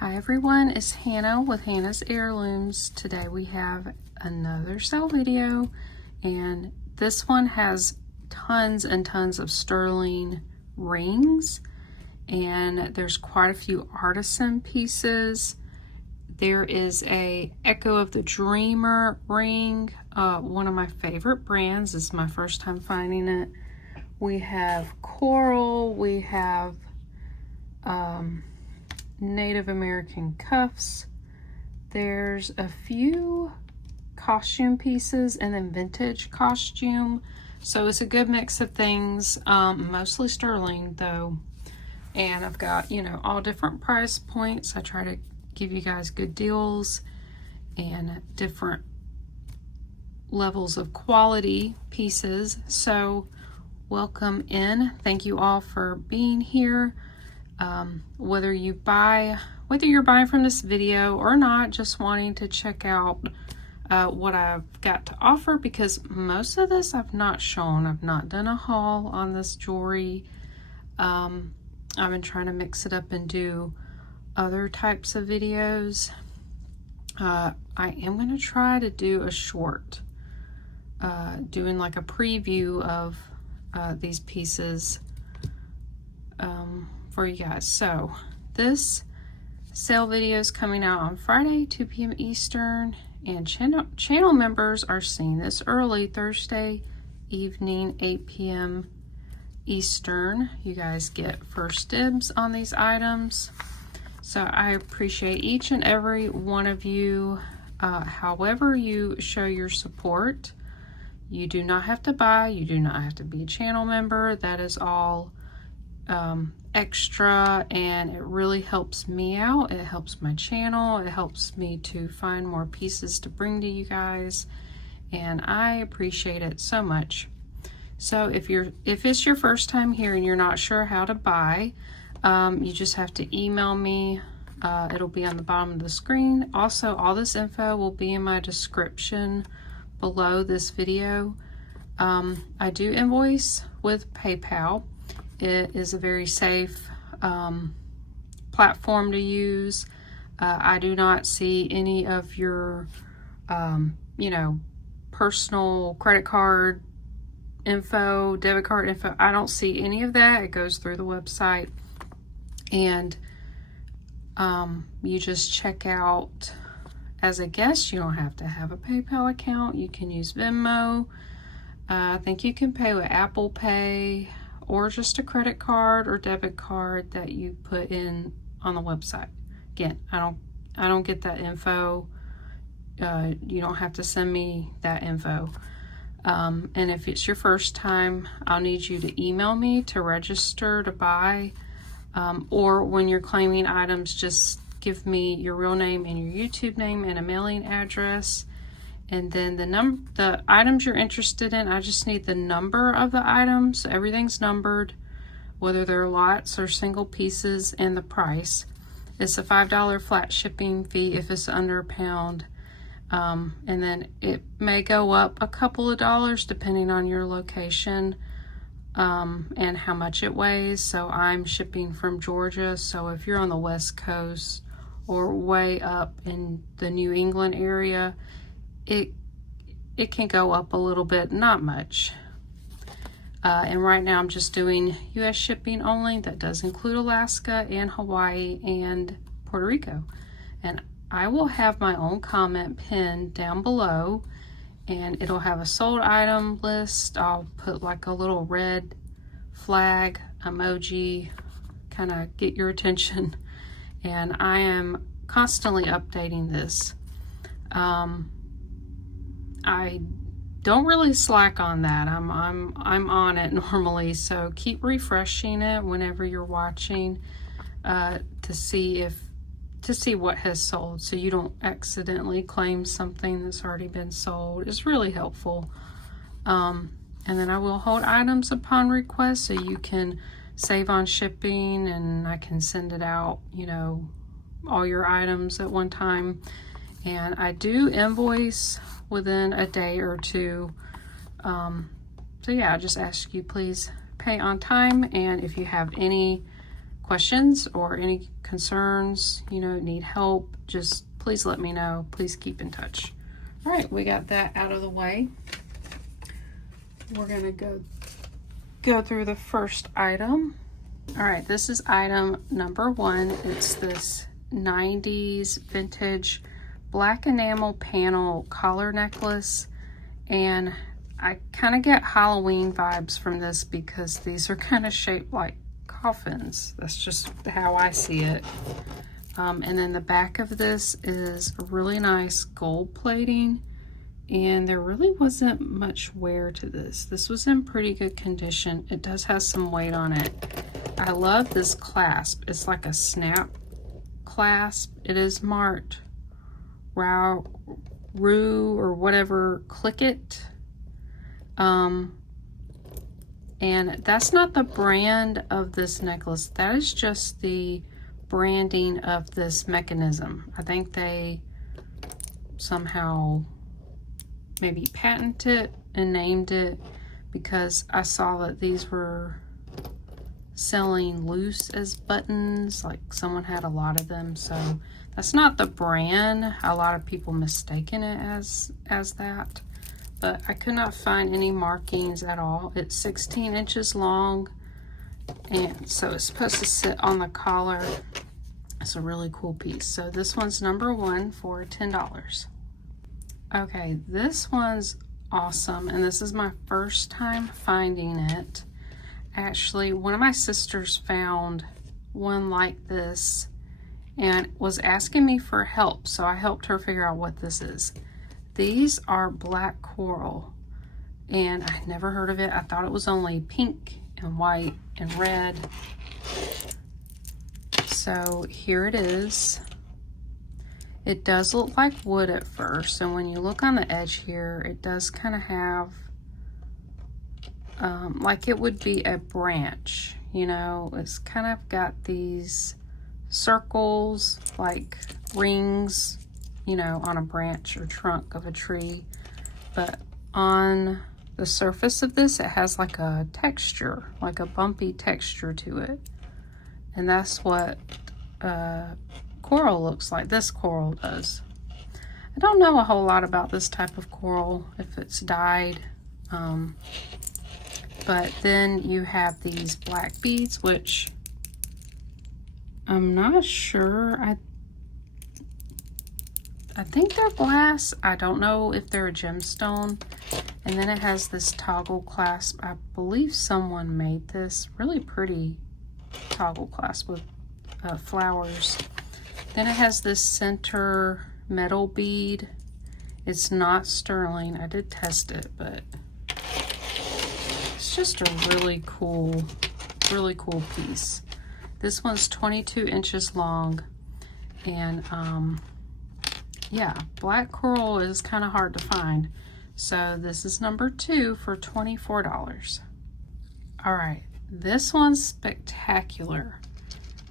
Hi everyone, it's Hannah with Hannah's Heirlooms. Today we have another sale video, and this one has tons and tons of sterling rings, and there's quite a few artisan pieces. There is a Echo of the Dreamer ring, one of my favorite brands. This is my first time finding it. We have coral, we have Native American cuffs. There's a few costume pieces and then vintage costume. So it's a good mix of things, mostly sterling though. And I've got, all different price points. I try to give you guys good deals and different levels of quality pieces. So welcome in. Thank you all for being here. Whether you're buying from this video or not, just wanting to check out what I've got to offer, because most of this I've not shown. I've not done a haul on this jewelry. I've been trying to mix it up and do other types of videos. I am going to try to do a short, doing like a preview of these pieces for you guys. So this sale video is coming out on Friday, 2 p.m. Eastern, and channel members are seeing this early, Thursday evening, 8 p.m. Eastern. You guys get first dibs on these items. So I appreciate each and every one of you. However you show your support, you do not have to buy, you do not have to be a channel member. That is all extra, and it really helps me out. It helps my channel. It helps me to find more pieces to bring to you guys, and I appreciate it so much. So if it's your first time here and you're not sure how to buy, you just have to email me. It'll be on the bottom of the screen. Also, all this info will be in my description below this video. I do invoice with PayPal. It is a very safe platform to use. I do not see any of your, personal credit card info, debit card info. I don't see any of that. It goes through the website, and you just check out as a guest. You don't have to have a PayPal account. You can use Venmo. I think you can pay with Apple Pay, or just a credit card or debit card that you put in on the website. Again, I don't get that info. You don't have to send me that info. And if it's your first time, I'll need you to email me to register to buy. Or when you're claiming items, just give me your real name and your YouTube name and a mailing address. And then the items you're interested in, I just need the number of the items. So everything's numbered, whether they're lots or single pieces, and the price. It's a $5 flat shipping fee if it's under £1. And then it may go up a couple of dollars depending on your location and how much it weighs. So I'm shipping from Georgia. So if you're on the West Coast or way up in the New England area, it can go up a little bit, not much. And right now I'm just doing US shipping only. That does include Alaska and Hawaii and Puerto Rico. And I will have my own comment pinned down below, and it'll have a sold item list. I'll put like a little red flag emoji, kind of get your attention. And I am constantly updating this. I don't really slack on that. I'm on it normally, so keep refreshing it whenever you're watching to see what has sold, so you don't accidentally claim something that's already been sold. It's really helpful. And then I will hold items upon request, so you can save on shipping, and I can send it out, all your items at one time. And I do invoice within a day or two. So yeah, I just ask you please pay on time, and if you have any questions or any concerns, you know, need help, just please let me know. Please keep in touch. All right, we got that out of the way. We're gonna go through the first item. All right, this is item number 1. It's this 90s vintage black enamel panel collar necklace, and I kind of get Halloween vibes from this because these are kind of shaped like coffins. That's just how I see it. And then the back of this is really nice gold plating, and there really wasn't much wear to this. This was in pretty good condition. It does have some weight on it. I love this clasp. It's like a snap clasp. It is marked Rue or whatever, click it. And that's not the brand of this necklace. That is just the branding of this mechanism. I think they somehow maybe patented it and named it, because I saw that these were selling loose as buttons, like someone had a lot of them. So that's not the brand. A lot of people mistaken it as that, but I could not find any markings at all. It's 16 inches long, and so it's supposed to sit on the collar. It's a really cool piece. So this one's number 1 for $10. Okay, this one's awesome, and this is my first time finding it. Actually, one of my sisters found one like this and was asking me for help, so I helped her figure out what this is. These are black coral, and I never heard of it. I thought it was only pink and white and red. So here it is. It does look like wood at first, and when you look on the edge here, it does kind of have like it would be a branch, you know. It's kind of got these circles like rings, you know, on a branch or trunk of a tree, but on the surface of this, it has like a texture, like a bumpy texture to it, and that's what coral looks like. This coral does. I don't know a whole lot about this type of coral, if it's dyed, but then you have these black beads, which I'm not sure. I think they're glass. I don't know if they're a gemstone. And then it has this toggle clasp. I believe someone made this really pretty toggle clasp with flowers. Then it has this center metal bead. It's not sterling. I did test it, but it's just a really cool piece. This one's 22 inches long, and yeah, black coral is kind of hard to find. So this is number 2 for $24. All right, this one's spectacular.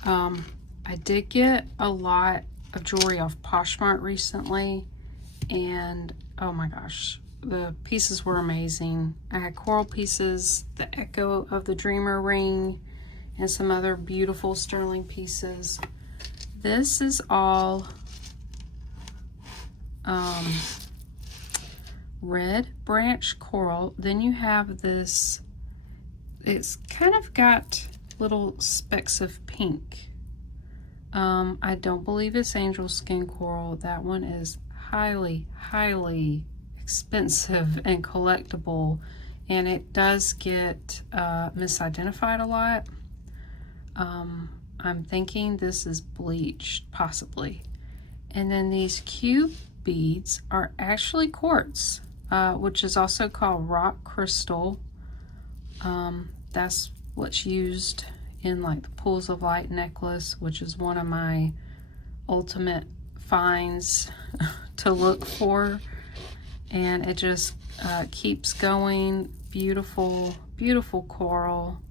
I did get a lot of jewelry off Poshmark recently, and oh my gosh, the pieces were amazing. I had coral pieces, the echo of the Dreamer ring, and some other beautiful sterling pieces. This is all red branch coral. Then you have this, it's kind of got little specks of pink. I don't believe it's angel skin coral. That one is highly expensive and collectible, and it does get misidentified a lot. I'm thinking this is bleached, possibly. And then these cube beads are actually quartz, which is also called rock crystal. That's what's used in like the Pools of Light necklace, which is one of my ultimate finds to look for. And it just keeps going. Beautiful coral.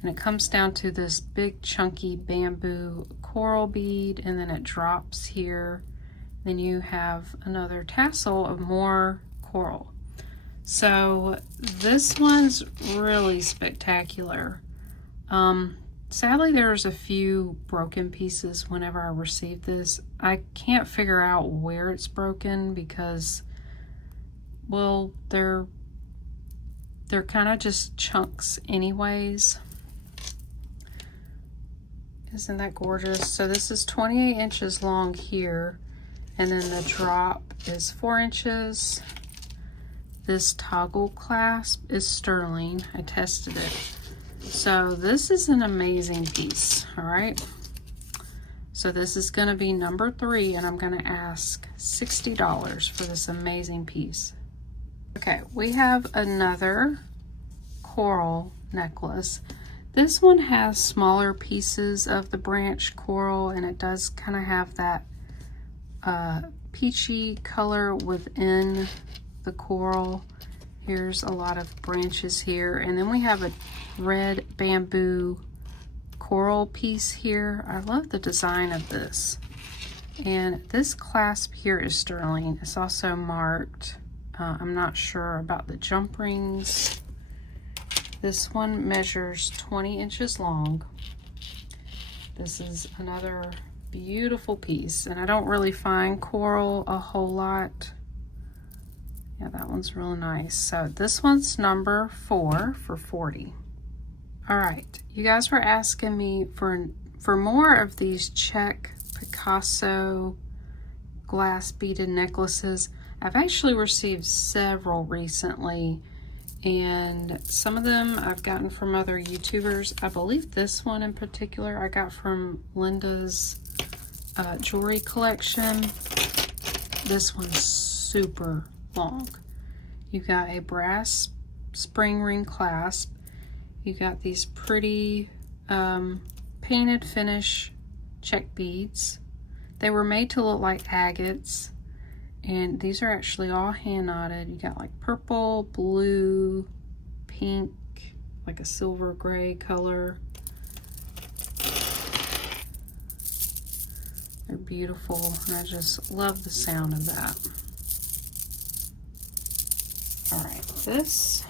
And it comes down to this big chunky bamboo coral bead, and then it drops here. Then you have another tassel of more coral. So this one's really spectacular. Sadly, there's a few broken pieces whenever I received this. I can't figure out where it's broken because, well, they're kind of just chunks anyways. Isn't that gorgeous? So this is 28 inches long here, and then the drop is 4 inches. This toggle clasp is sterling. I tested it. So this is an amazing piece, all right? So this is gonna be number 3, and I'm gonna ask $60 for this amazing piece. Okay, we have another coral necklace. This one has smaller pieces of the branch coral, and it does kind of have that peachy color within the coral. Here's a lot of branches here, and then we have a red bamboo coral piece here. I love the design of this. And this clasp here is sterling. It's also marked. I'm not sure about the jump rings. This one measures 20 inches long. This is another beautiful piece, and I don't really find coral a whole lot. Yeah, that one's really nice. So this one's number 4 for $40. All right, you guys were asking me for more of these Czech Picasso glass beaded necklaces. I've actually received several recently, and some of them I've gotten from other YouTubers. I believe this one in particular I got from Linda's jewelry collection. This one's super long. You got a brass spring ring clasp. You got these pretty painted finish Czech beads. They were made to look like agates, and these are actually all hand knotted. You got like purple, blue, pink, like a silver gray color. They're beautiful, and I just love the sound of that. All right, this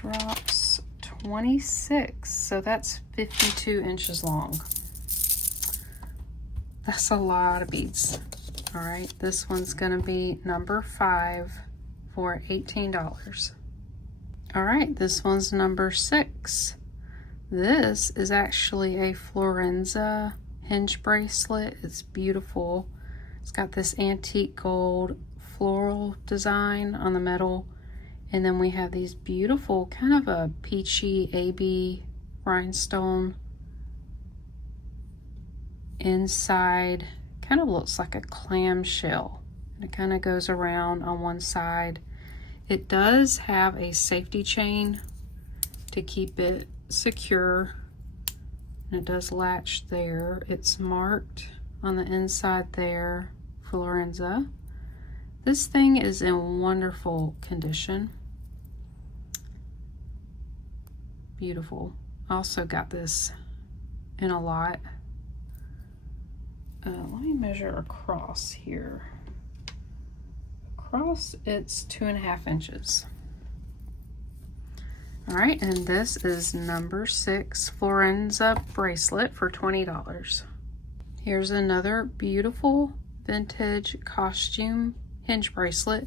drops 26, so that's 52 inches long. That's a lot of beads. All right, this one's gonna be number 5 for $18. All right, this one's number 6. This is actually a Florenza hinge bracelet. It's beautiful. It's got this antique gold floral design on the metal, and then we have these beautiful kind of a peachy AB rhinestone inside. Kind of looks like a clamshell, and it kind of goes around on one side. It does have a safety chain to keep it secure, and it does latch there. It's marked on the inside there, Florenza. This thing is in wonderful condition. Beautiful. Also got this in a lot. Let me measure across here. Across, it's 2.5 inches. All right, and this is number 6 Florenza bracelet for $20. Here's another beautiful vintage costume hinge bracelet.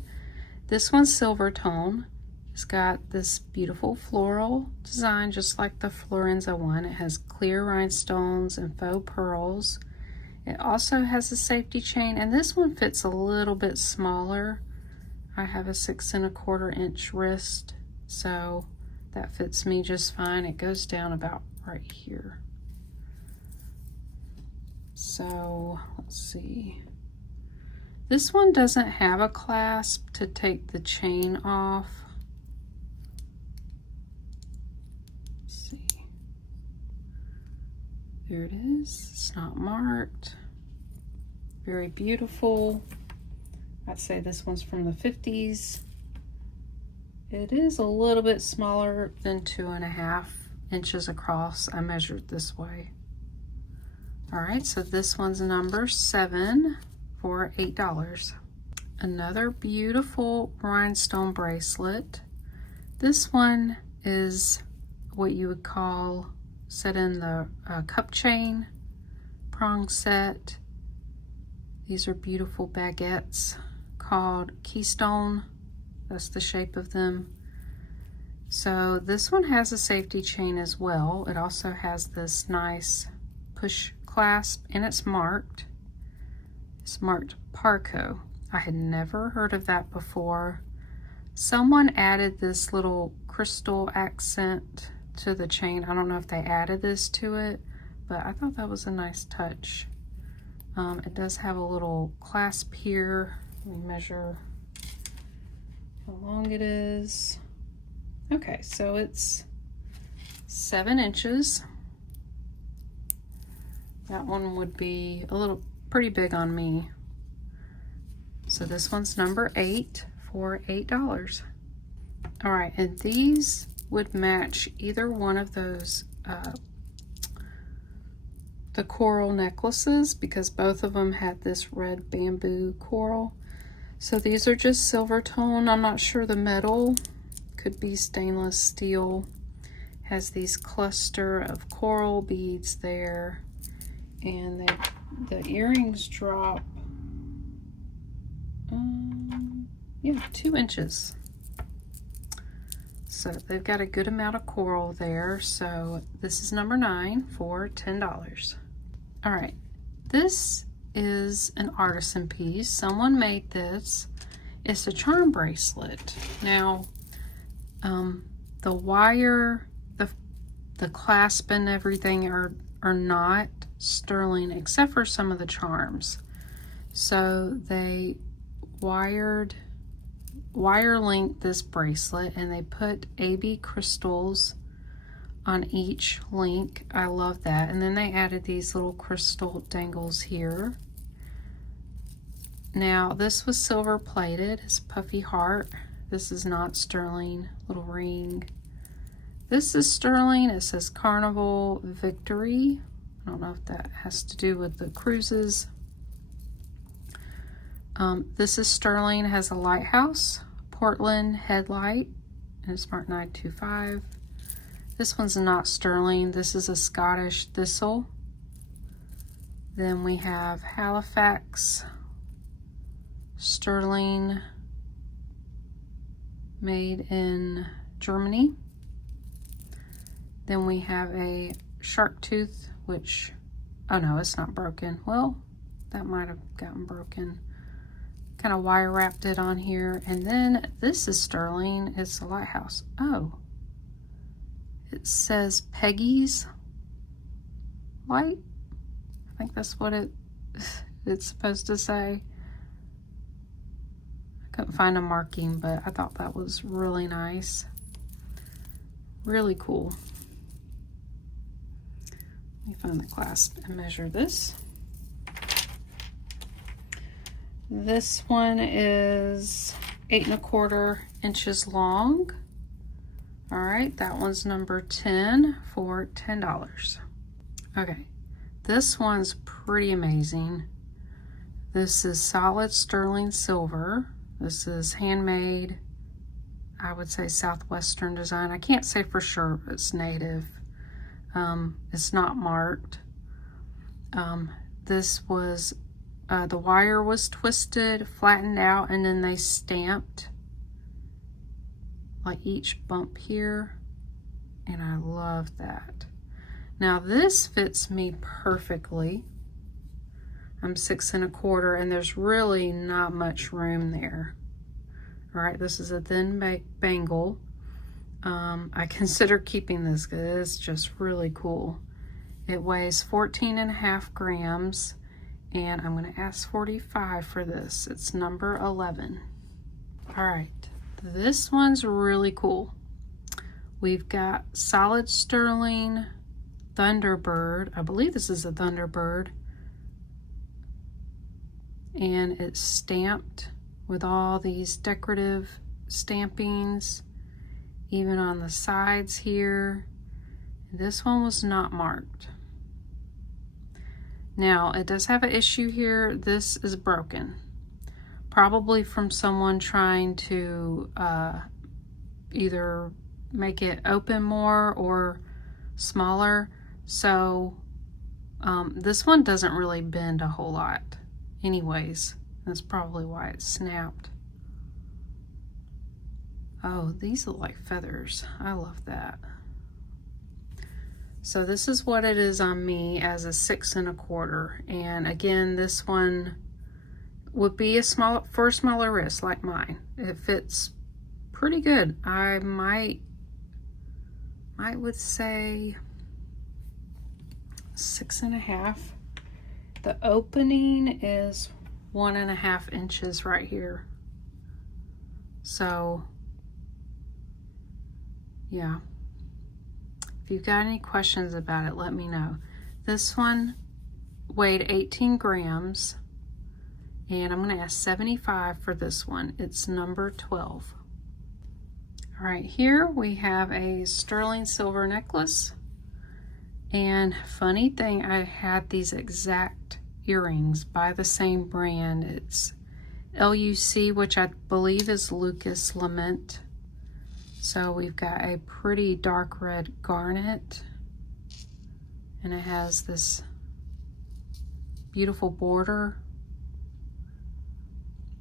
This one's silver tone. It's got this beautiful floral design just like the Florenza one. It has clear rhinestones and faux pearls. It also has a safety chain, and this one fits a little bit smaller. I have a 6 1/4 inch wrist, so that fits me just fine. It goes down about right here. So let's see. This one doesn't have a clasp to take the chain off. Let's see. There it is. It's not marked. Very beautiful. I'd say this one's from the 50s. It is a little bit smaller than 2.5 inches across. I measured this way. All right, so this one's number 7 for $8. Another beautiful rhinestone bracelet. This one is what you would call set in the cup chain prong set. These are beautiful baguettes called Keystone. That's the shape of them. So this one has a safety chain as well. It also has this nice push clasp, and it's marked. It's marked Parco. I had never heard of that before. Someone added this little crystal accent to the chain. I don't know if they added this to it, but I thought that was a nice touch. It does have a little clasp here. Let me measure how long it is. Okay, so it's 7 inches. That one would be a little pretty big on me. So this one's number 8 for $8. All right, and these would match either one of those the coral necklaces, because both of them had this red bamboo coral. So these are just silver tone. I'm not sure the metal, could be stainless steel. Has these cluster of coral beads there, and the earrings drop 2 inches. So they've got a good amount of coral there. So this is number 9 for $10. All right, this is an artisan piece. Someone made this. It's a charm bracelet. Now, the wire, the clasp and everything are not sterling, except for some of the charms. So they wire linked this bracelet, and they put AB crystals on each link. I love that. And then they added these little crystal dangles here. Now this was silver plated. It's puffy heart. This is not sterling. Little ring. This is sterling. It says Carnival Victory. I don't know if that has to do with the cruises. This is sterling. It has a lighthouse, Portland headlight, and it's marked 925. This one's not sterling. This is a Scottish thistle. Then we have Halifax, sterling, made in Germany. Then we have a shark tooth, which, oh no, it's not broken. Well, that might have gotten broken. Kind of wire wrapped it on here. And then this is sterling. It's a lighthouse. Oh, it says Peggy's Light. I think that's what it's supposed to say. I couldn't find a marking, but I thought that was really nice. Really cool. Let me find the clasp and measure this. This one is 8 1/4 inches long. All right, that one's number 10 for $10. Okay, this one's pretty amazing. This is solid sterling silver. This is handmade, I would say Southwestern design. I can't say for sure if it's native. It's not marked. This was, the wire was twisted, flattened out, and then they stamped like each bump here, and I love that. Now this fits me perfectly. I'm 6 1/4, and there's really not much room there. All right, this is a thin bangle. I consider keeping this because it's just really cool. It weighs 14.5 grams, and I'm going to ask $45 for this. It's number 11. All right, this one's really cool. We've got solid sterling Thunderbird. I believe this is a Thunderbird. And it's stamped with all these decorative stampings, even on the sides here. This one was not marked. Now, it does have an issue here. This is broken. Probably from someone trying to either make it open more or smaller. So this one doesn't really bend a whole lot anyways. That's probably why it snapped. Oh, these look like feathers. I love that. So this is what it is on me as a 6 1/4. And again, this one would be a small for a smaller wrist like mine. It fits pretty good. I would say 6 1/2. The opening is 1 1/2 inches right here. So yeah, if you've got any questions about it, let me know. This one weighed 18 grams, and I'm going to ask $75 for this one. It's number 12. All right, here we have a sterling silver necklace. And funny thing, I had these exact earrings by the same brand. It's LUC, which I believe is Lucas Lament. So we've got a pretty dark red garnet, and it has this beautiful border.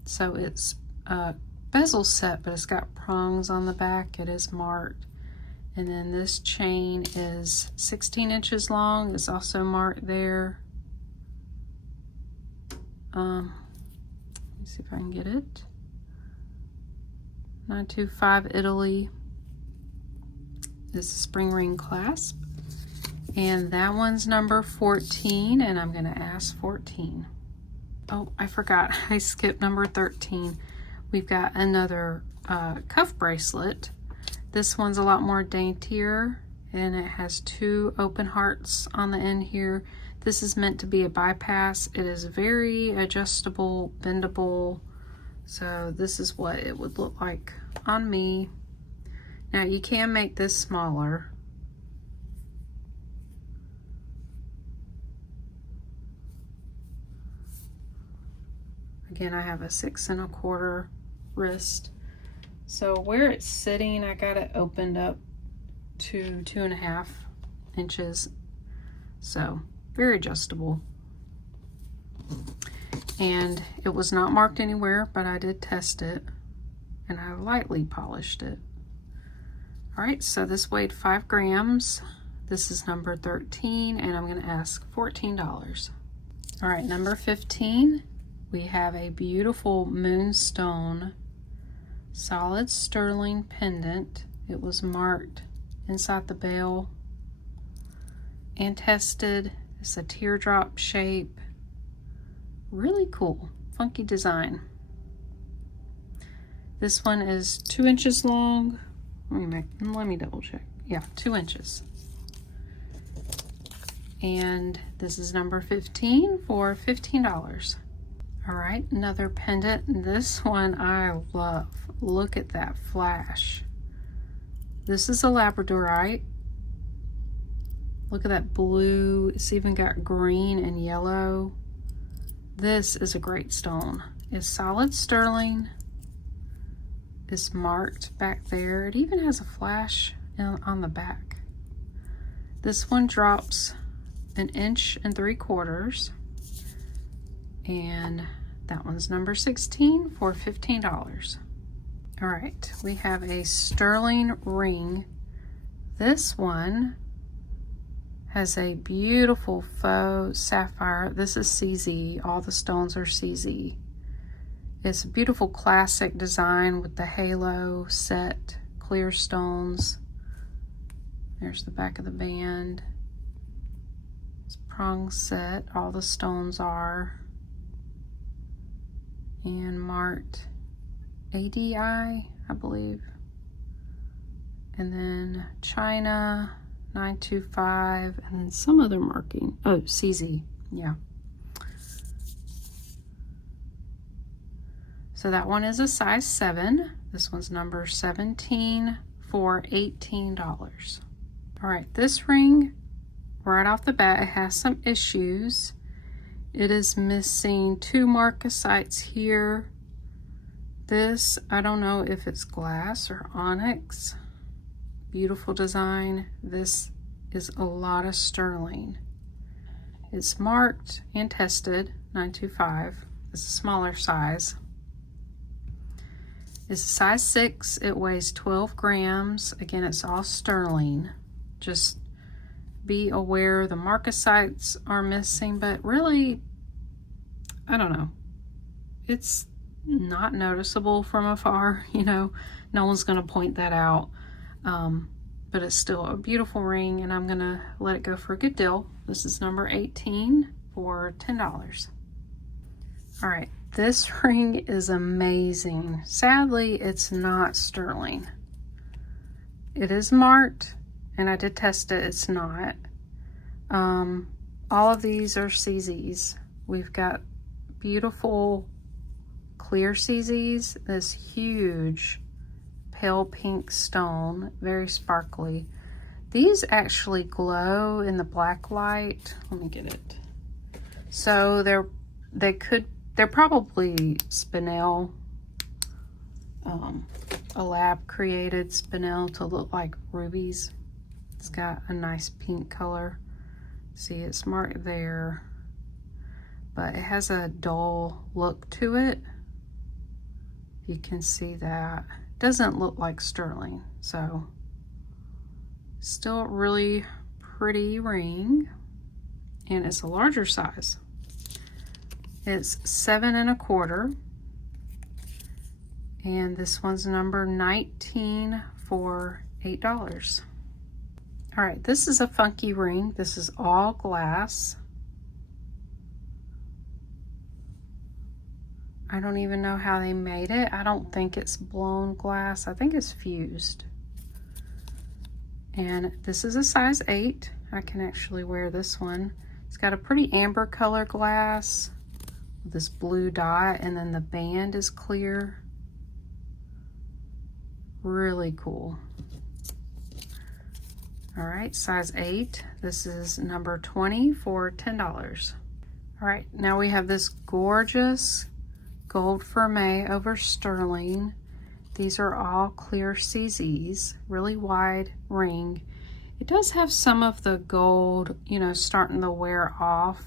So it's a bezel set, but it's got prongs on the back. It is marked. And then this chain is 16 inches long. It's also marked there. Let me see if I can get it. 925 Italy is a spring ring clasp. And that one's number 14, and I'm gonna ask 14. Oh, I forgot, I skipped number 13. We've got another cuff bracelet. This one's a lot more daintier, and it has 2 open hearts on the end here. This is meant to be a bypass. It is very adjustable, bendable. So this is what it would look like on me. Now you can make this smaller. Again, I have a 6 1/4 wrist. So where it's sitting, I got it opened up to 2 1/2 inches. So very adjustable. And it was not marked anywhere, but I did test it, and I lightly polished it. All right, so this weighed 5 grams. This is number 13, and I'm gonna ask $14. All right, number 15, we have a beautiful moonstone solid sterling pendant. It was marked inside the bell and tested. It's a teardrop shape. Really cool, funky design. This one is 2 inches long. Let me double check. Yeah, 2 inches. And this is number 15 for $15. All right, another pendant. This one I love. Look at that flash. This is a labradorite. Look at that blue. It's even got green and yellow. This is a great stone. It's solid sterling. It's marked back there. It even has a flash on the back. This one drops 1 3/4 inches. And that one's number 16 for $15. All right, we have a sterling ring. This one has a beautiful faux sapphire. This is CZ. All the stones are CZ. It's a beautiful classic design with the halo set, clear stones. There's the back of the band. It's prong set. All the stones are. And marked ADI, I believe. And then China, 925, and then some other marking. Oh, CZ, yeah. So that one is a size 7. This one's number 17 for $18. All right, this ring, right off the bat, it has some issues. It is missing 2 marcasites here. This, I don't know if it's glass or onyx, Beautiful design. This is a lot of sterling. It's marked and tested 925. It's a smaller size. It's a size 6. It weighs 12 grams. Again, it's all sterling. Just be aware the marcasites are missing, but really, I don't know. It's not noticeable from afar, you know. No one's going to point that out. But it's still a beautiful ring, and I'm going to let it go for a good deal. This is number 18 for $10. All right, this ring is amazing. Sadly, it's not sterling. It is marked, and I did test it. It's not. All of these are CZs. We've got beautiful clear CZs, this huge pale pink stone, very sparkly. These actually glow in the black light. Let me get it. So they're probably spinel, a lab created spinel to look like rubies. It's got a nice pink color. See, it's marked there, but it has a dull look to it. You can see that. Doesn't look like sterling, so still a really pretty ring, and it's a larger size. It's 7 1/4, and this one's number 19 for $8. All right, this is a funky ring. This is all glass. I don't even know how they made it. I don't think it's blown glass. I think it's fused. And this is a size 8. I can actually wear this one. It's got a pretty amber color glass with this blue dot, and then the band is clear. Really cool. All right, size 8. This is number 20 for $10. All right, now we have this gorgeous gold vermeil over sterling. These are all clear CZs, really wide ring. It does have some of the gold, you know, starting to wear off.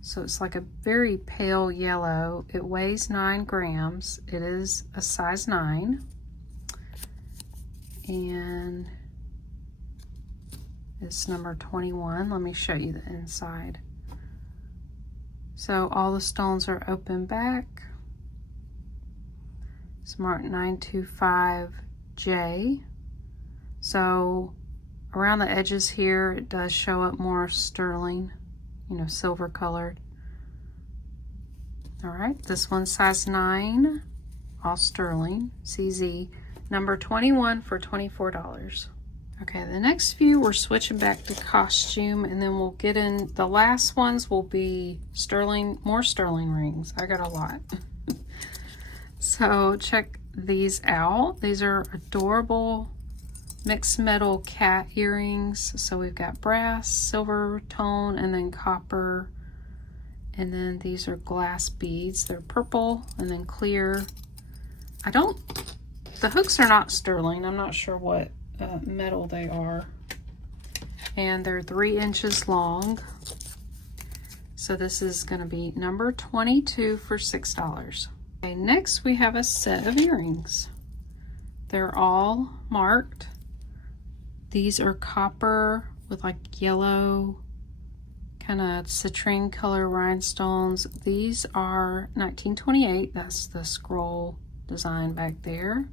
So it's like a very pale yellow. It weighs 9 grams. It is a size 9. And it's number 21. Let me show you the inside. So all the stones are open back. It's marked 925J. So around the edges here, it does show up more sterling, you know, silver colored. All right, this one's size 9, all sterling, CZ, number 21 for $24. Okay, the next few we're switching back to costume, and then we'll get in, the last ones will be sterling, more sterling rings. I got a lot. So check these out. These are adorable mixed metal cat earrings. So we've got brass, silver tone, and then copper. And then these are glass beads. They're purple and then clear. The hooks are not sterling. I'm not sure what metal they are, and they're 3 inches long. So this is going to be number 22 for $6. Okay, next we have a set of earrings. They're all marked. These are copper with like yellow kind of citrine color rhinestones. These are 1928. That's the scroll design back there.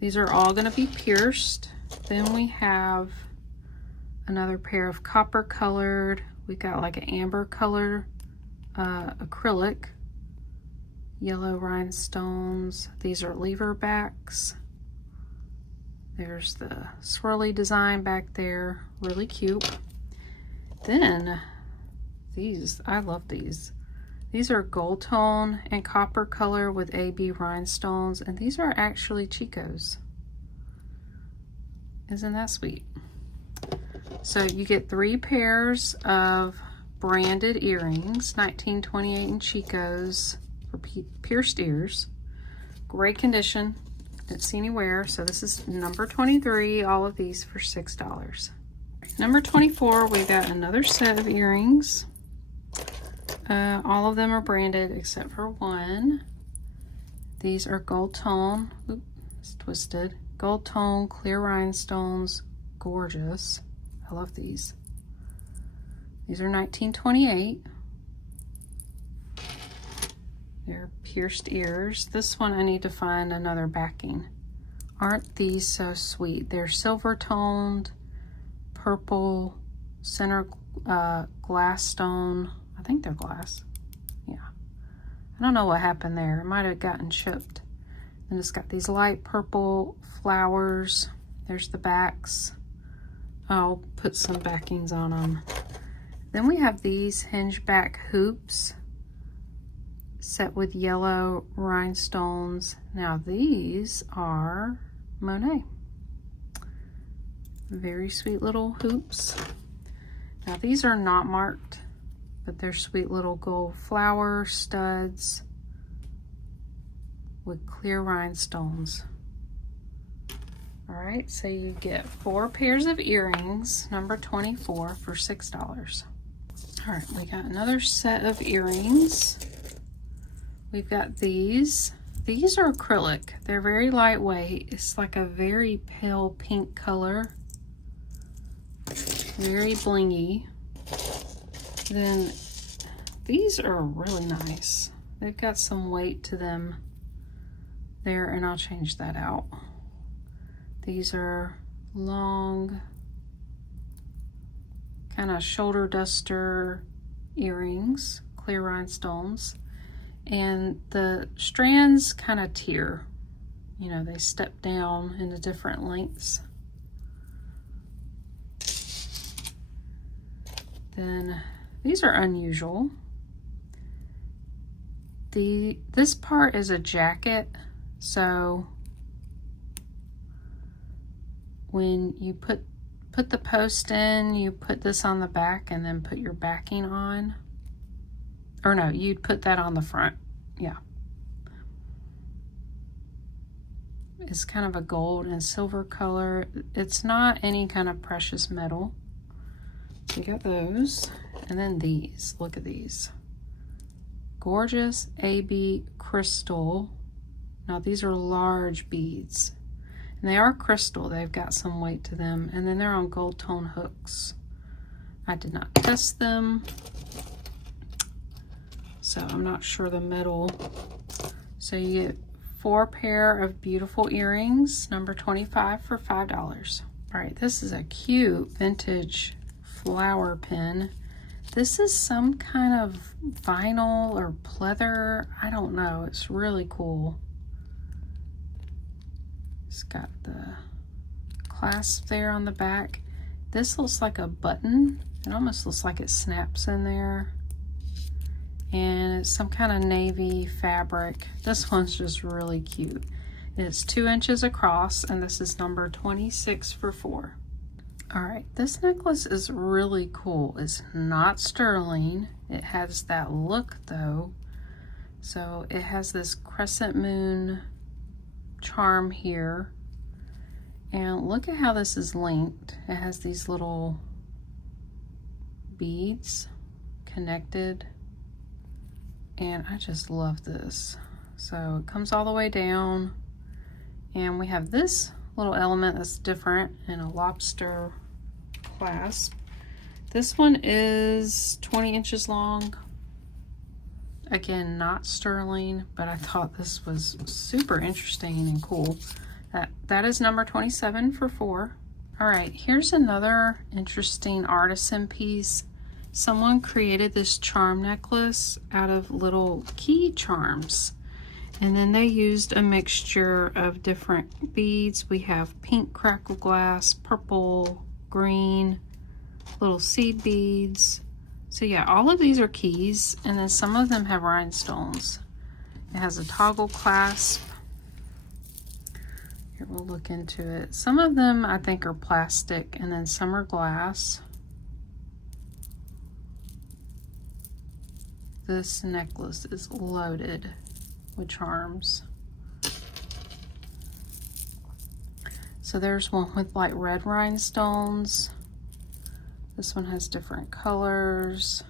These are all going to be pierced. Then we have another pair of copper colored. We got like an amber color acrylic, yellow rhinestones. These are lever backs. There's the swirly design back there, really cute. Then these, I love these. These are gold tone and copper color with AB rhinestones, and these are actually Chico's. Isn't that sweet? So you get 3 pairs of branded earrings, 1928 in Chico's for pierced ears. Great condition. Didn't see anywhere. So this is number 23. All of these for $6. Number 24, we got another set of earrings. All of them are branded except for one. These are gold tone. Oops, it's twisted. Gold tone, clear rhinestones. Gorgeous. I love these. These are 1928. They're pierced ears. This one I need to find another backing. Aren't these so sweet? They're silver toned, purple, center glass stone. I think they're glass. Yeah. I don't know what happened there. It might have gotten chipped. And it's got these light purple flowers. There's the backs. I'll put some backings on them. Then we have these hinge back hoops set with yellow rhinestones. Now these are Monet. Very sweet little hoops. Now these are not marked, but they're sweet little gold flower studs with clear rhinestones. All right, so you get 4 pairs of earrings, number 24, for $6. All right, we got another set of earrings. We've got these. These are acrylic. They're very lightweight. It's like a very pale pink color. Very blingy. Then these are really nice. They've got some weight to them there, and I'll change that out. These are long, kind of shoulder duster earrings, clear rhinestones. And the strands kind of tear. You know, they step down into different lengths. Then these are unusual. This part is a jacket, so when you put the post in, you put this on the back and then put your backing on. Or no, you'd put that on the front. Yeah. It's kind of a gold and silver color. It's not any kind of precious metal. So you got those. And then these. Look at these. Gorgeous AB crystal. Now these are large beads. And they are crystal. They've got some weight to them. And then they're on gold tone hooks. I did not test them, so I'm not sure the metal. So you get 4 pair of beautiful earrings, number 25, for $5. All right, this is a cute vintage flower pin. This is some kind of vinyl or pleather. I don't know. It's really cool. It's got the clasp there on the back. This looks like a button. It almost looks like it snaps in there. And it's some kind of navy fabric. This one's just really cute. It's 2 inches across, and this is number 26 for $4. All right, this necklace is really cool. It's not sterling. It has that look though. So it has this crescent moon charm here. And look at how this is linked. It has these little beads connected. And I just love this. So it comes all the way down. And we have this little element that's different in a lobster clasp. This one is 20 inches long. Again, not sterling, but I thought this was super interesting and cool. That is number 27 for $4. All right, here's another interesting artisan piece. Someone created this charm necklace out of little key charms. And then they used a mixture of different beads. We have pink crackle glass, purple, green, little seed beads. So yeah, all of these are keys, and then some of them have rhinestones. It has a toggle clasp. Here, we'll look into it. Some of them I think are plastic, and then some are glass. This necklace is loaded with charms. So there's one with like red rhinestones. This one has different colors.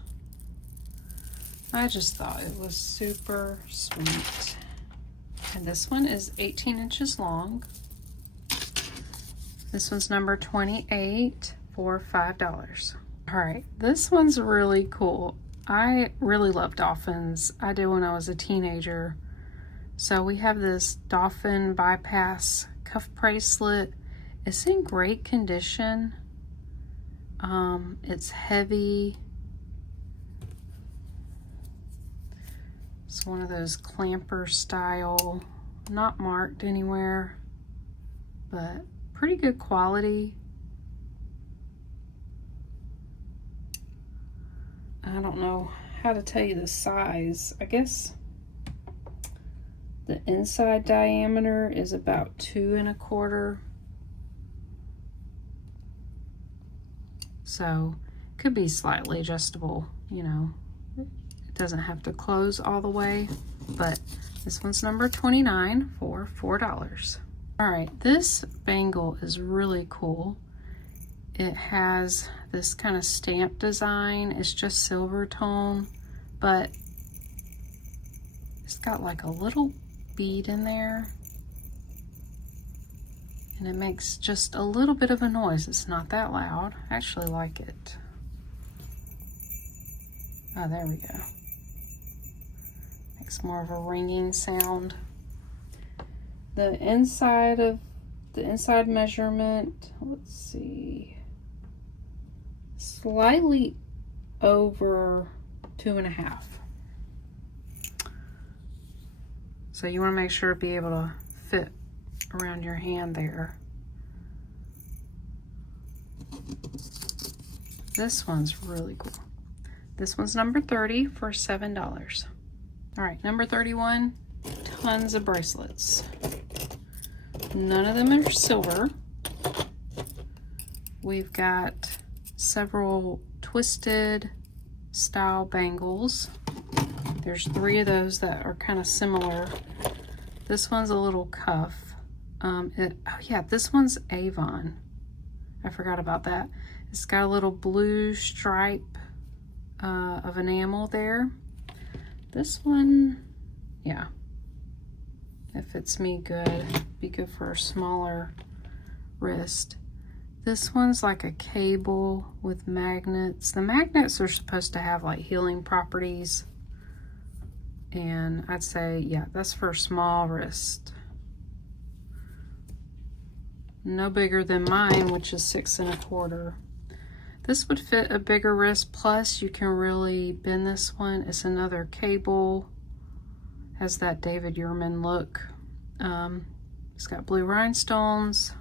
I just thought it was super sweet. And this one is 18 inches long. This one's number 28 for $5. All right, this one's really cool. I really love dolphins. I did when I was a teenager. So we have this dolphin bypass cuff bracelet. It's in great condition. It's heavy. It's one of those clamper style, not marked anywhere, but pretty good quality. I don't know how to tell you the size. I guess the inside diameter is about 2 1/4. So could be slightly adjustable, you know. It doesn't have to close all the way, but this one's number 29 for $4. All right, this bangle is really cool. It has this kind of stamp design. It's just silver tone, but it's got like a little bead in there. And it makes just a little bit of a noise. It's not that loud. I actually like it. Oh, there we go. Makes more of a ringing sound. The inside measurement, let's see, slightly over 2 1/2. So you want to make sure to be able to fit around your hand there. This one's really cool. This one's number 30 for $7. All right, number 31, tons of bracelets. None of them are silver. We've got several twisted style bangles. There's 3 of those that are kind of similar. This one's a little cuff. Oh yeah, this one's Avon. I forgot about that. It's got a little blue stripe of enamel there. This one, yeah, it fits me good. Be good for a smaller wrist. This one's like a cable with magnets. The magnets are supposed to have like healing properties. And I'd say, yeah, that's for a small wrist. No bigger than mine, which is 6 1/4. This would fit a bigger wrist, plus you can really bend this one. It's another cable, has that David Yurman look. It's got blue rhinestones.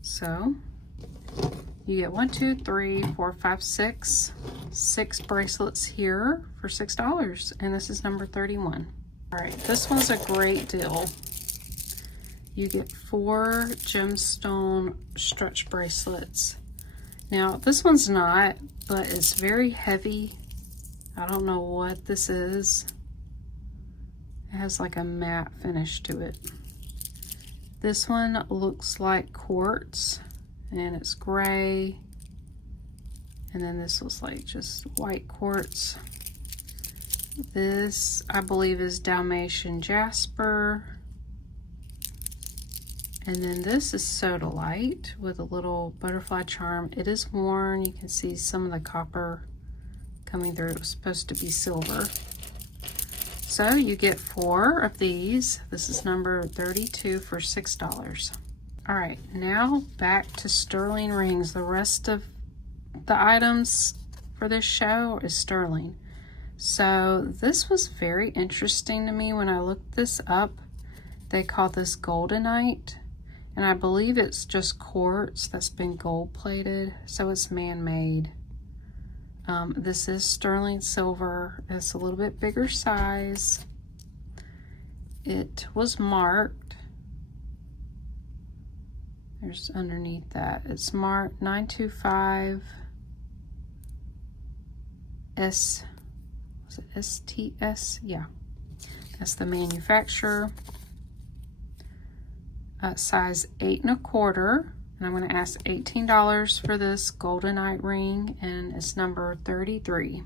So you get 1, 2, 3, 4, 5, 6 bracelets here for $6, and this is number 31. All right, this one's a great deal. You get 4 gemstone stretch bracelets. Now, this one's not, but it's very heavy. I don't know what this is. It has like a matte finish to it. This one looks like quartz, and it's gray. And then this looks like just white quartz. This, I believe, is Dalmatian jasper. And then this is sodalite with a little butterfly charm. It is worn. You can see some of the copper coming through. It was supposed to be silver. So you get 4 of these. This is number 32 for $6. All right, now back to sterling rings. The rest of the items for this show is sterling. So this was very interesting to me when I looked this up. They call this goldenite. And I believe it's just quartz that's been gold plated, so it's man-made. This is sterling silver. It's a little bit bigger size. It was marked. There's underneath that. It's marked 925 S. Was it STS? Yeah, that's the manufacturer. size 8 1/4. And I'm going to ask $18 for this goldenite ring, and it's number 33.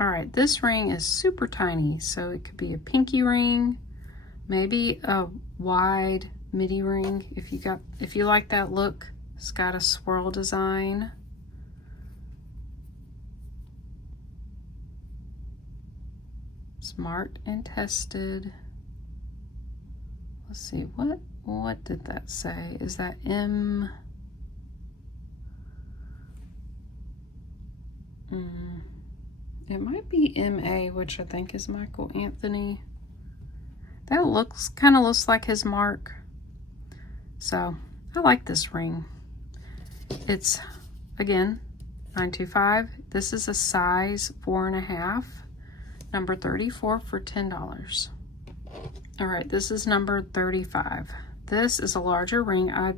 All right, this ring is super tiny, so it could be a pinky ring, maybe a wide midi ring if you like that look. It's got a swirl design. It's marked and tested. Let's see, what did that say? Is that M? It might be MA, which I think is Michael Anthony. That kind of looks like his mark. So I like this ring. It's, again, 925. This is a size 4 1/2, number 34 for $10. All right, this is number 35. This is a larger ring. I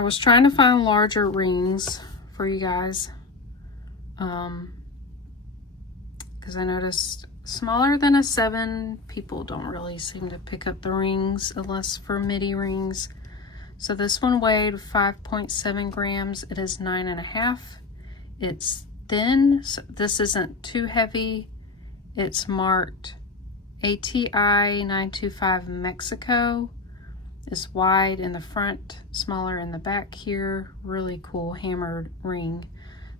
was trying to find larger rings for you guys. Because I noticed smaller than a 7, people don't really seem to pick up the rings unless for midi rings. So this one weighed 5.7 grams. It is 9 1/2. It's thin, so this isn't too heavy. It's marked ATI 925 Mexico. It's wide in the front, smaller in the back here. Really cool hammered ring.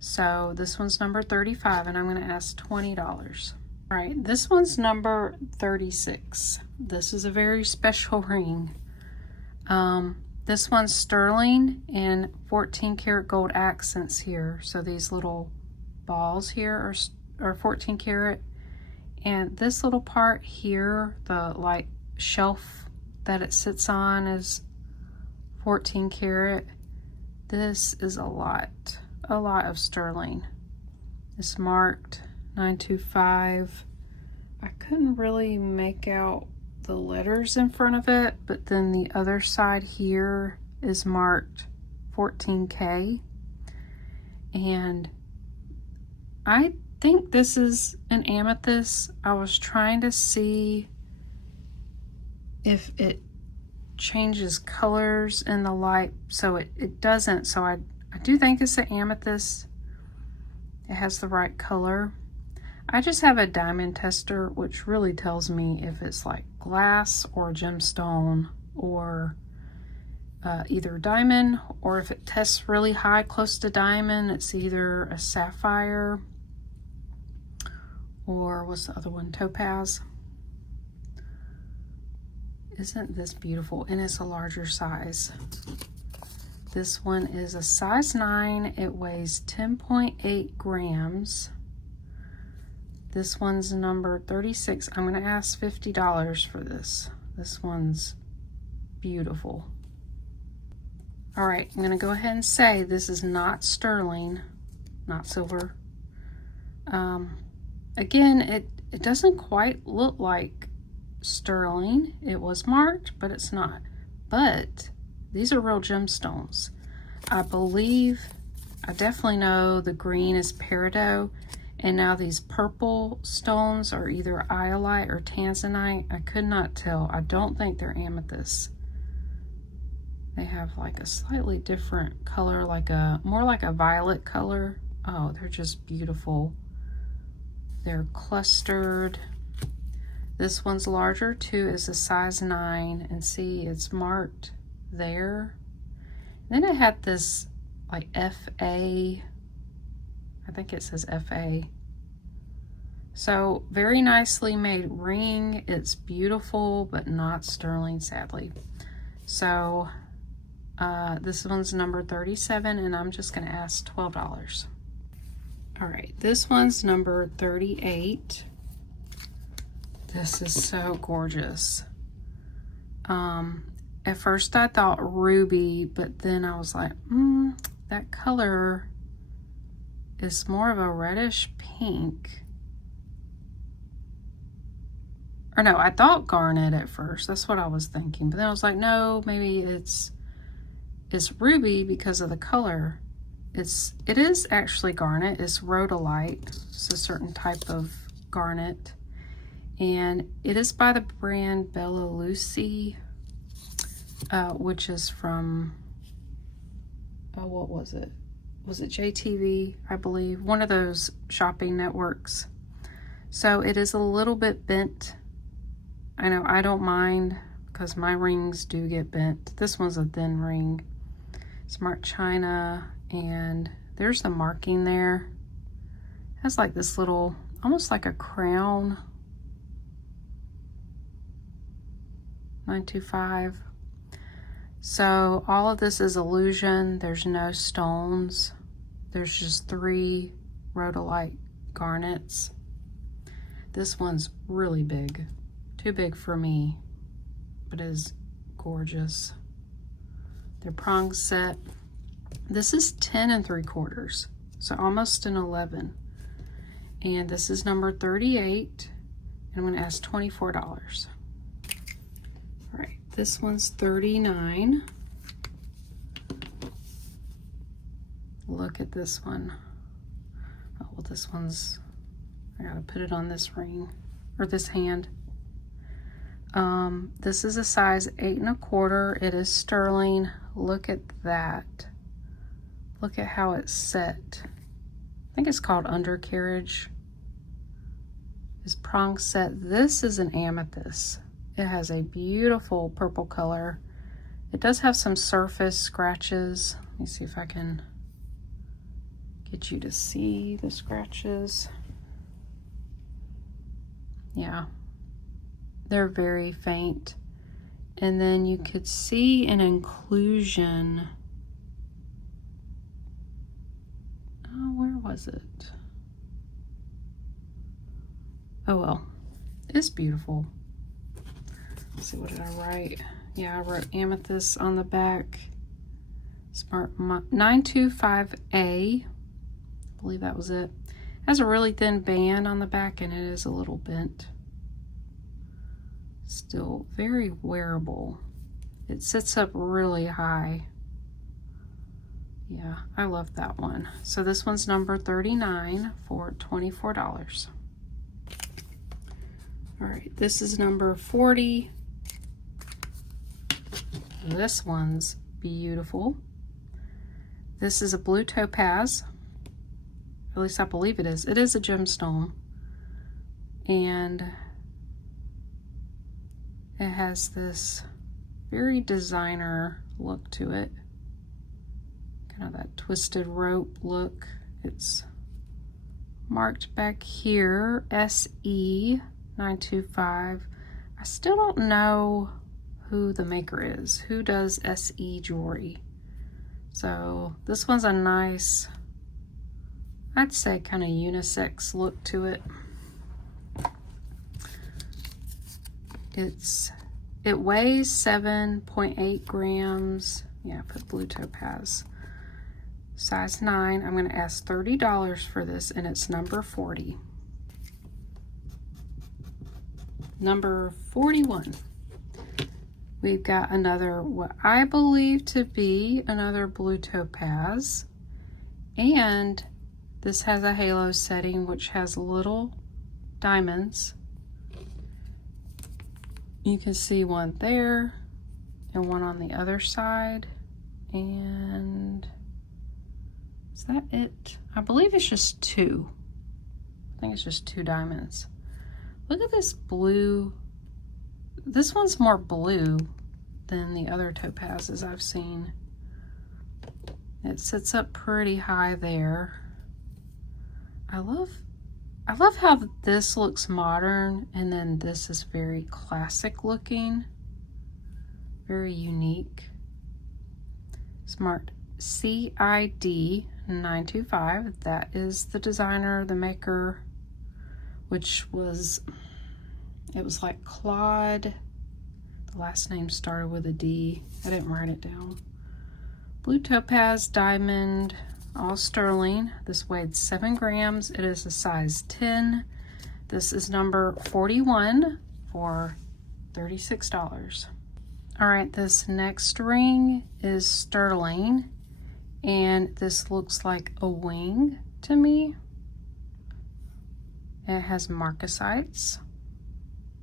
So this one's number 35, and I'm going to ask $20. All right, this one's number 36. This is a very special ring. This one's sterling and 14 karat gold accents here. So these little balls here are 14 karat. And this little part here, the like shelf that it sits on, is 14 karat. This is a lot of sterling. It's marked 925. I couldn't really make out the letters in front of it, but then the other side here is marked 14K. And I think this is an amethyst. I was trying to see if it changes colors in the light, so it doesn't. So I do think it's an amethyst. It has the right color. I just have a diamond tester, which really tells me if it's like glass or gemstone, or either diamond, or if it tests really high close to diamond, it's either a sapphire or what's the other one, topaz. Isn't this beautiful? And it's a larger size. This one is a size 9. It weighs 10.8 grams. This one's number 36. I'm going to ask $50 for this. This one's beautiful. All right, I'm going to go ahead and say this is not sterling, not silver. Again, it doesn't quite look like sterling. It was marked, but it's not. But these are real gemstones. I definitely know the green is peridot, and now these purple stones are either iolite or tanzanite. I could not tell. I don't think they're amethyst. They have like a slightly different color, more like a violet color. Oh, they're just beautiful. They're clustered. This one's larger too. It's a size 9, and see, it's marked there. Then it had this like FA. I think it says FA. So very nicely made ring. It's beautiful, but not sterling, sadly. So this one's number 37, and I'm just going to ask $12. All right, this one's number 38. This is so gorgeous. At first I thought ruby, but then I was like, that color is more of a reddish pink. Or no, I thought garnet at first. That's what I was thinking. But then I was like, no, maybe it's ruby because of the color. It is actually garnet. It's rhodolite. It's a certain type of garnet. And it is by the brand Bella Lucy. which is from, what was it? Was it JTV, I believe? One of those shopping networks. So it is a little bit bent. I know I don't mind because my rings do get bent. This one's a thin ring. Smart China, and there's the marking there. It has like this little, almost like a crown. 925. So all of this is illusion. There's no stones. There's just 3 rhodolite garnets. This one's really big. Too big for me, but it is gorgeous. They're prong set. This is 10 3/4, so almost an 11. And this is number 38, and I'm gonna ask $24. All right, this one's 39. Look at this one. Oh, well, this one's, I gotta put it on this ring, or this hand. This is a size 8 1/4. It is sterling. Look at that. Look at how it's set. I think it's called undercarriage. It's prong set. This is an amethyst. It has a beautiful purple color. It does have some surface scratches. Let me see if I can get you to see the scratches. Yeah. They're very faint. And then you could see an inclusion. Oh, where was it? Oh well, it's beautiful. Let's see, what did I write? Yeah, I wrote amethyst on the back. Smart 925A. I believe that was it. It has a really thin band on the back and it is a little bent. Still very wearable. It sits up really high. Yeah, I love that one. So this one's number 39 for $24. All right, this is number 40. This one's beautiful. This is a blue topaz. At least I believe it is. It is a gemstone. And it has this very designer look to it. Kind of that twisted rope look. It's marked back here, SE 925. I still don't know who the maker is. Who does SE jewelry? So this one's a nice, I'd say kind of unisex look to it. It weighs 7.8 grams. Yeah, put blue topaz. Size 9. I'm going to ask $30 for this, and it's number 40. Number 41. We've got another, what I believe to be another blue topaz. And this has a halo setting, which has little diamonds. You can see one there and one on the other side. And is that it? I believe it's just 2. I think it's just 2 diamonds. Look at this blue. This one's more blue than the other topazes I've seen. It sits up pretty high there. I love how this looks modern and then this is very classic looking. Very unique. Smart CID 925. That is the designer, the maker, which was, it was like Claude. The last name started with a D. I didn't write it down. Blue topaz diamond, all sterling. This weighed 7 grams. It is a size 10. This is number 41 for $36. All right, this next ring is sterling, and this looks like a wing to me. It has marcasites.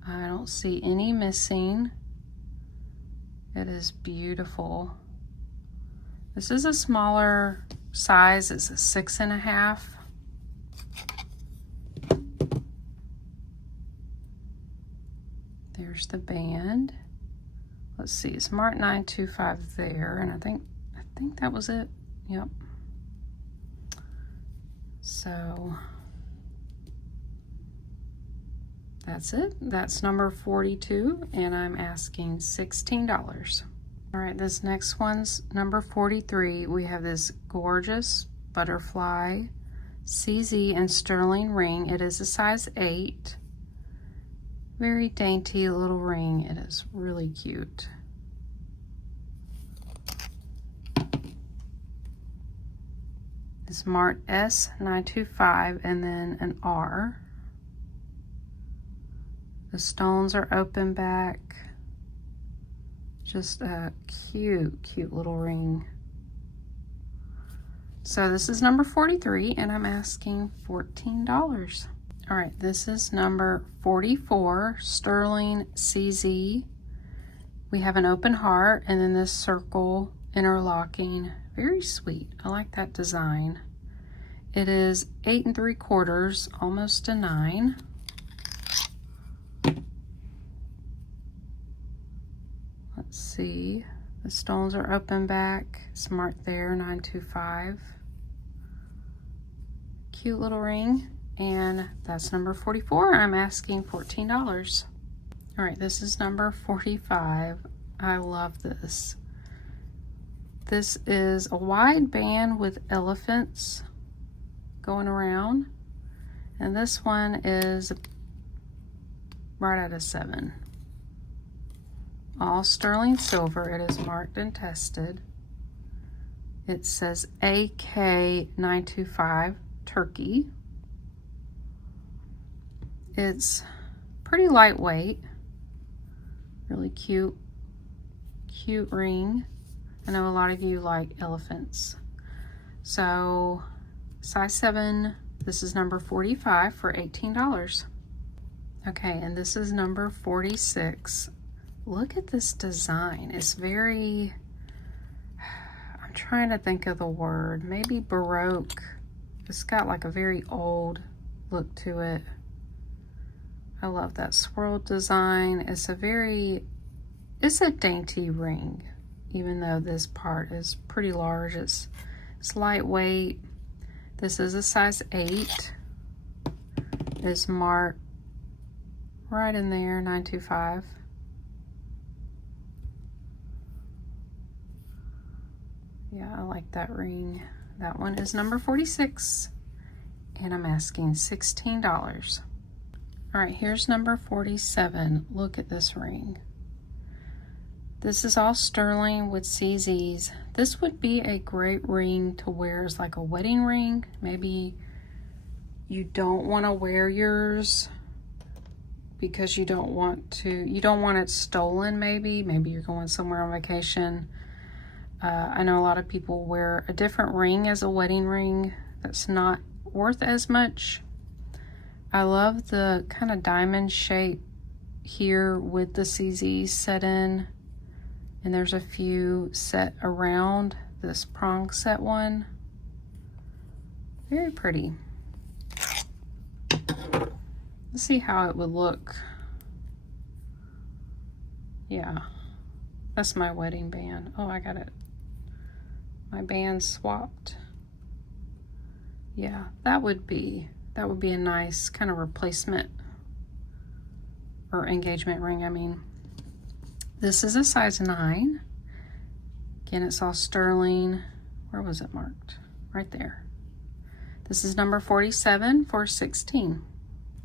I don't see any missing. It is beautiful. This is a smaller size. It's a 6.5. There's the band. Let's see, it's marked 925 there, and I think that was it. Yep. So that's it. That's number 42, and I'm asking $16. All right, this next one's number 43. We have this gorgeous butterfly CZ and sterling ring. It is a size 8. Very dainty little ring. It is really cute. It's marked S925 and then an R. The stones are open back. Just a cute, cute little ring. So this is number 43, and I'm asking $14. All right, this is number 44, sterling CZ. We have an open heart, and then this circle interlocking. Very sweet. I like that design. It is 8 3/4, almost a 9. Let's see. The stones are open back. It's marked there, 925. Cute little ring. And that's number 44. I'm asking $14. All right, this is number 45. I love this. This is a wide band with elephants going around. And this one is right at a 7. All sterling silver. It is marked and tested. It says AK925 Turkey. It's pretty lightweight. Really cute ring. I know a lot of you like elephants. So size 7, this is number 45 for $18. Okay, and this is number 46. Look at this design. It's very, I'm trying to think of the word, maybe Baroque. It's got like a very old look to it. I love that swirl design. It's a dainty ring, even though this part is pretty large. It's lightweight. This is a size 8. It's marked right in there, 925. Yeah, I like that ring. That one is number 46, and I'm asking $16. All right, here's number 47. Look at this ring. This is all sterling with CZs. This would be a great ring to wear as like a wedding ring. Maybe you don't want to wear yours because you don't want it stolen maybe. Maybe you're going somewhere on vacation. I know a lot of people wear a different ring as a wedding ring that's not worth as much. I love the kind of diamond shape here with the CZ set in, and there's a few set around this prong set one. Very pretty. Let's see how it would look. Yeah, that's my wedding band. Oh, I got it. My band swapped. Yeah, that would be a nice kind of replacement or engagement ring, I mean. This is a size 9. Again, it's all sterling. Where was it marked? Right there. This is number 47 for $16.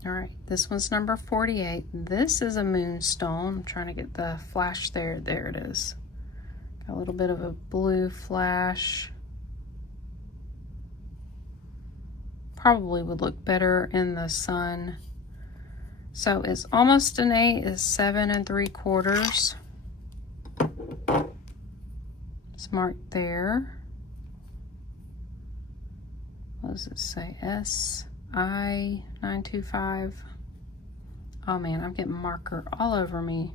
All right, this one's number 48. This is a moonstone. I'm trying to get the flash there. There it is. Got a little bit of a blue flash. Probably would look better in the sun. So it's almost an 8, is 7 3/4. It's marked there. What does it say? SI925. Oh man, I'm getting marker all over me.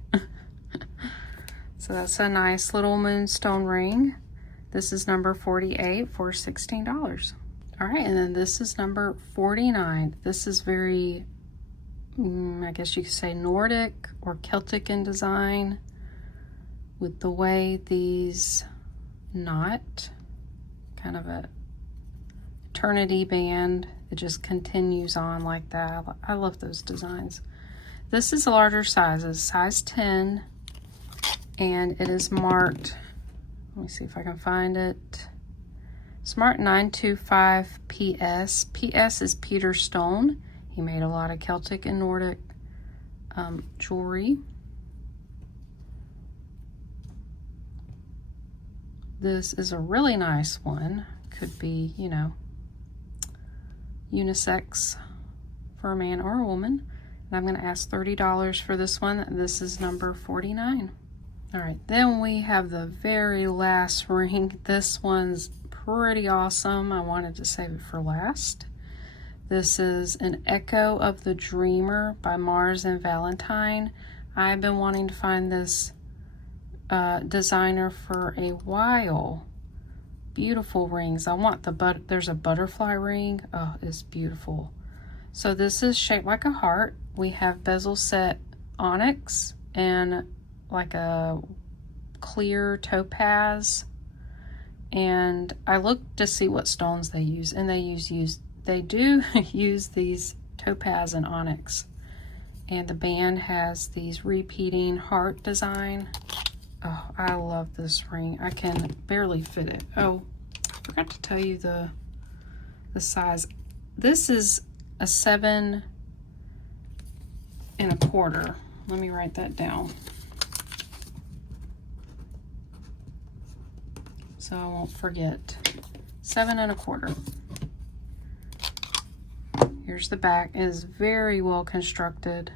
So that's a nice little moonstone ring. This is number 48 for $16. All right, and then this is number 49. This is very, I guess you could say Nordic or Celtic in design, with the way these knot, kind of a eternity band. It just continues on like that. I love those designs. This is larger sizes, size 10, and it is marked, let me see if I can find it. It's marked 925 PS. PS is Peter Stone. He made a lot of Celtic and Nordic jewelry. This is a really nice one. Could be, you know, unisex for a man or a woman. And I'm going to ask $30 for this one. This is number 49. All right, then we have the very last ring. This one's pretty awesome. I wanted to save it for last. This is an Echo of the Dreamer by Mars and Valentine. I've been wanting to find this designer for a while. Beautiful rings. I want there's a butterfly ring. Oh, it's beautiful. So this is shaped like a heart. We have bezel set onyx and like a clear topaz. And I looked to see what stones they use, and they do use these topaz and onyx. And the band has these repeating heart design. Oh, I love this ring. I can barely fit it. Oh, I forgot to tell you the size. This is a 7 1/4. Let me write that down so I won't forget. 7 1/4. Here's the back. It is very well constructed.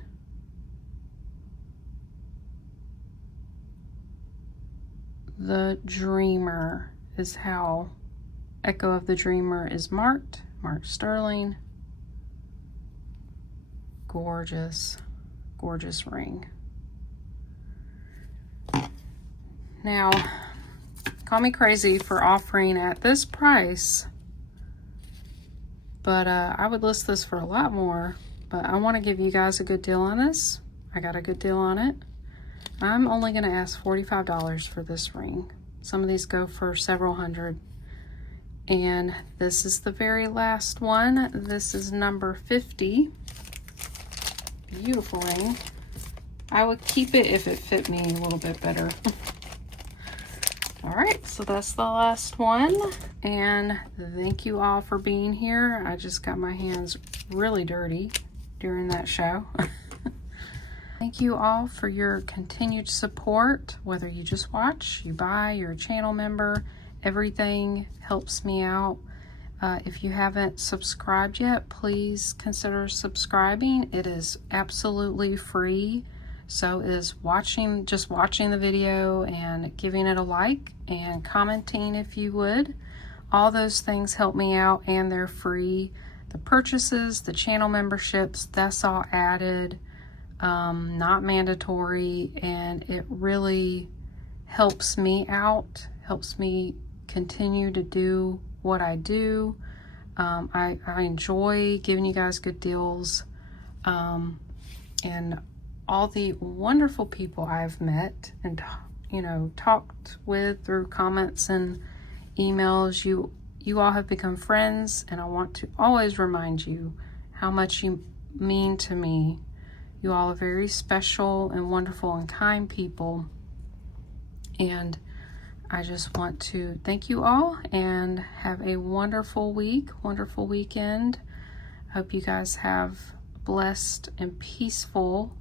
The Dreamer is how Echo of the Dreamer is marked. Mark Sterling. Gorgeous, gorgeous ring. Now, call me crazy for offering at this price, but I would list this for a lot more, but I want to give you guys a good deal on this. I got a good deal on it. I'm only going to ask $45 for this ring. Some of these go for several hundred. And this is the very last one. This is number 50. Beautiful ring. I would keep it if it fit me a little bit better. All right, so that's the last one. And thank you all for being here. I just got my hands really dirty during that show. Thank you all for your continued support, whether you just watch, you buy, you're a channel member, everything helps me out. If you haven't subscribed yet, please consider subscribing. It is absolutely free. So is just watching the video and giving it a like and commenting if you would. All those things help me out and they're free. The purchases, the channel memberships, that's all added. Not mandatory, and it really helps me out, helps me continue to do what I do. I enjoy giving you guys good deals, and all the wonderful people I've met and talked with through comments and emails. You all have become friends, and I want to always remind you how much you mean to me. You all are very special and wonderful and kind people. And I just want to thank you all and have a wonderful week, wonderful weekend. Hope you guys have a blessed and peaceful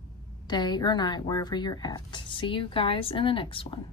day or night wherever you're at. See you guys in the next one.